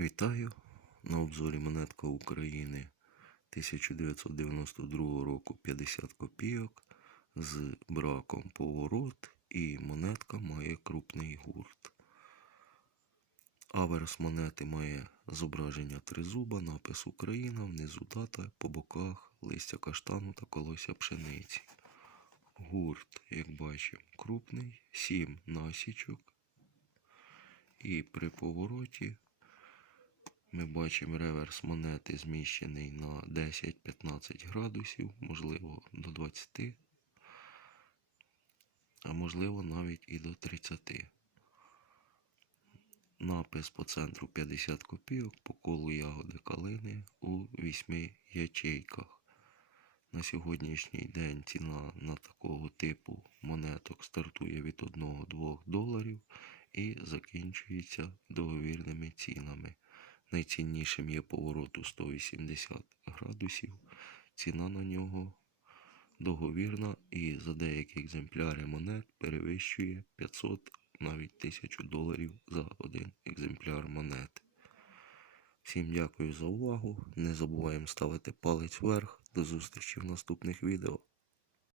Вітаю! На обзорі монетка України 1992 року 50 копійок з браком поворот і монетка має крупний гурт. Аверс монети має зображення тризуба, напис Україна, внизу дата, по боках листя каштану та колося пшениці. Гурт, як бачимо, крупний, 7 насічок. І при повороті ми бачимо реверс монети зміщений на 10-15 градусів, можливо до 20, а можливо навіть і до 30. Напис по центру 50 копійок, по колу ягоди калини у 8 ячейках. На сьогоднішній день ціна на такого типу монеток стартує від 1-2 доларів і закінчується договірними цінами. Найціннішим є поворот у 180 градусів. Ціна на нього договірна і за деякі екземпляри монет перевищує 500 навіть 1000 доларів за один екземпляр монет. Всім дякую за увагу. Не забуваємо ставити палець вверх. До зустрічі в наступних відео.